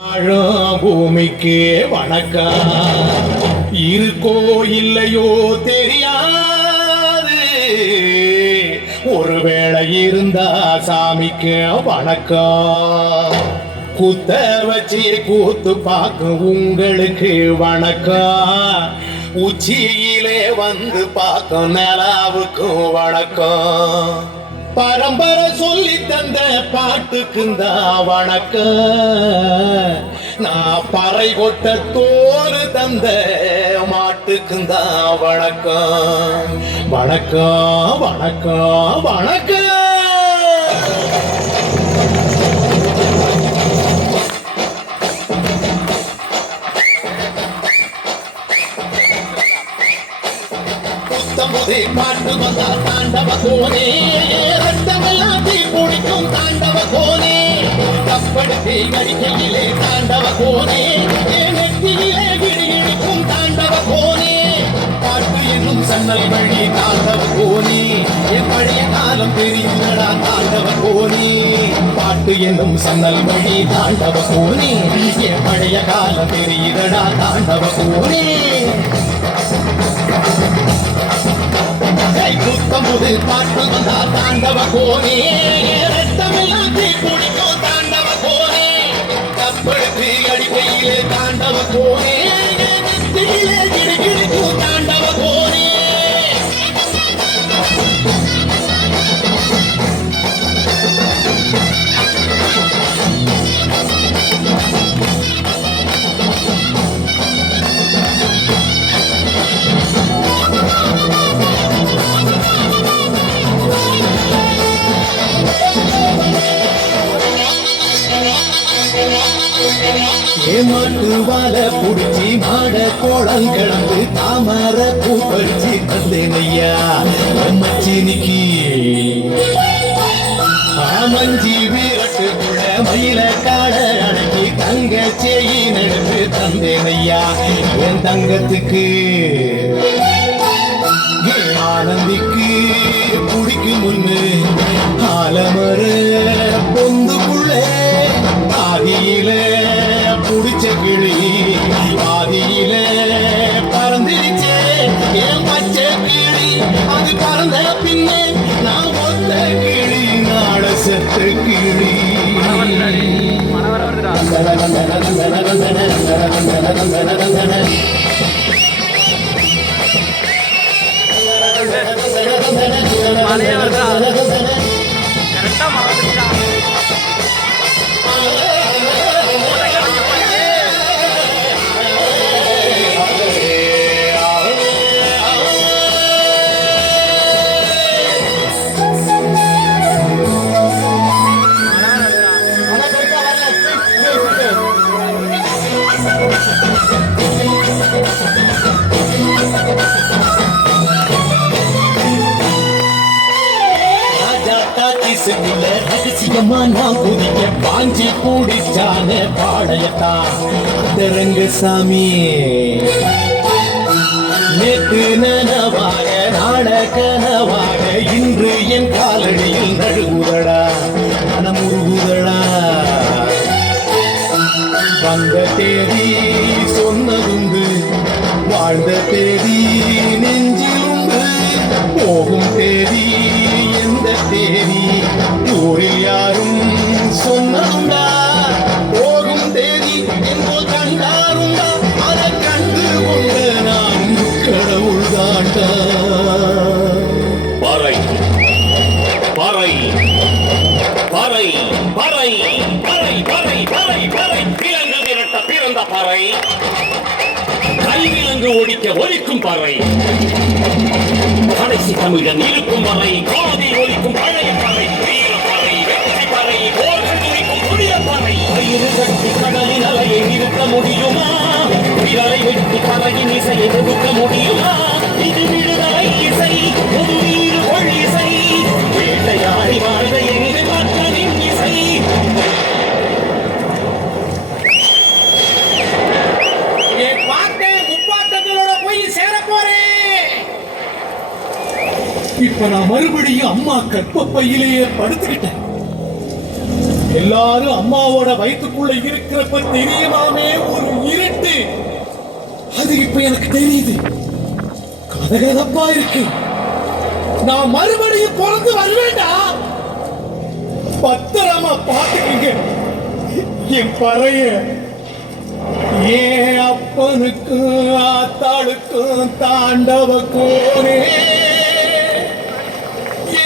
பூமிக்கு வணக்கம். இருக்கோ இல்லையோ தெரியாது, ஒருவேளை இருந்தா சாமிக்கு வணக்கம். குத்த வச்சு கூத்து பார்க்கும் உங்களுக்கு வணக்கம். உச்சியிலே வந்து பார்க்கும் நிலாவுக்கும் வணக்கம். பரம்பரை சொல்லி தந்த பாட்டுக்குந்தா வணக்கம். நான் பறை கொட்ட தோறு தந்த மாட்டுக்குந்தா வணக்கம். வணக்கம் வணக்கம் வணக்கம். பாட்டு வந்தா தாண்டவ கோனே, ரத்தமெல்லாம் தீ குடிக்கும் தாண்டவ கோனே. கப்படுத்தி கடிக்கையிலே தாண்டவ கோனே, நெத்தியிலே கிடிகிடிக்கும் தாண்டவ கோனே. பாட்டு என்னும் சன்னல் வழி தாண்டவ கோனே, என் பழைய காலம் தெரியுதடா தாண்டவ கோனே. பாட்டு என்னும் சன்னல் வழி தாண்டவ கோனே, என் பழைய காலம் தெரியுதடா தாண்டவ கோனே. புத்தமுது பாட்டு வந்தா தாண்டவ கோனே, ரத்தமெல்லாம் தீ குடிக்கும் தாண்டவ கோனே. கப்படுத்தி அடிக்கையிலே தாண்டவ கோனே, நெத்தியிலே கிடுகிடுக்கும் தாண்டவ கோனே. ஏமாட்டு வாழ புடிச்சி மாட கோளம் கிளம்பு தாமர பூ பறிச்சு தந்தேனையா மச்சினிக்கு. மஞ்சி வீரட்டுக்குள்ள மயில காட அடக்கி தங்க செய்யி நடந்து தந்தேனையா என் தங்கத்துக்கு. ஆனந்திக்கு குடிக்கும் முன்னு ஆலமர பொந்துக்குள்ள ஆதியில புடிச்ச கிளி ஆதியில பறந்துருச்சே என் பச்சை கிளி. அது பறந்த பின்னே நான் ஒத்த கிளி நாட செத்த கிளி. ரகசியமா நான் குதிக்க பாஞ்சி கூடிச்சான பாளையத்தான் ரங்கசாமி. நேற்று நனவாக நாட கனவாக இன்று என் காலடியில் நழுகுதடா மனமுருகுதடா. வந்த தேதி சொன்னதுண்டு, வாழ்ந்த தேதி நெஞ்சிலுண்டு. போகும் தேதி எந்த தேதி ஊரில் யாரும் சொன்னதுண்டா. போகும் தேதி என்போ கண்டாருண்டா, அதை கண்டு கொண்ட நாம் கடவுள் தாண்டா. பறை பறை பறை பறை பறை பறை பறை பறை விலங்கு விரட்ட பிறந்த பறை, கைவிலங்கு ஒடிக்க ஒலிக்கும் பறை. கடைசி தமிழன் இருக்கும் வரை காதில் ஒலிக்கும் பழைய பறை. வீரப்பறை வெற்றி பறை போர்கள் ஒலிக்கும் புதிய பறை. வயிறு கட்டி கடலின் அலையை நிறுத்த முடியுமா? விரலை வெட்டி பறையின் இசையை ஒதுக்க முடியுமா? இது விடுதலை இசை, ஒரு வீறு கொள் இசை, வேட்டையாடி வாழ்ந்த எங்கள் மக்களின் இசை. இப்ப நான் மறுபடியும் அம்மா கற்பப்பையிலேயே படுத்துக்கிட்டேன். எல்லாரும் அம்மாவோட வயிற்றுக்குள்ள இருக்கிறப்ப தெரியுமாமே ஒரு இருட்டு, அது இப்ப எனக்கு தெரியுது. கதகதப்பா இருக்கு. நான் மறுபடியும் பிறந்து வருவேண்டா. பத்திரமா பாத்துக்கங்க என் பறைய. ஏன் அப்பனுக்கும் ஆத்தாளுக்கும் தாண்டவ கோனே,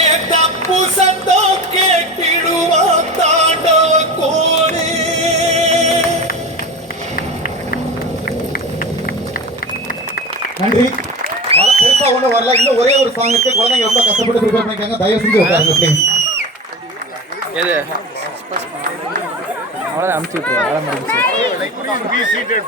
ஏன் தப்பு சத்தம் கேட்டிடுவா தாண்டவ கோனே. நன்றி. பெருசா ஒண்ணும் வரல. இன்னும் ஒரே ஒரு சாங் இருக்கு. குழந்தைங்க ரொம்ப கஷ்டப்பட்டு ப்ரிப்பேர் பண்ணிருக்காங்க. தயவு செஞ்சு உட்காருங்க ப்ளீஸ். எது அவ்வளோதான் அமுச்சு விட்டுருவோம்.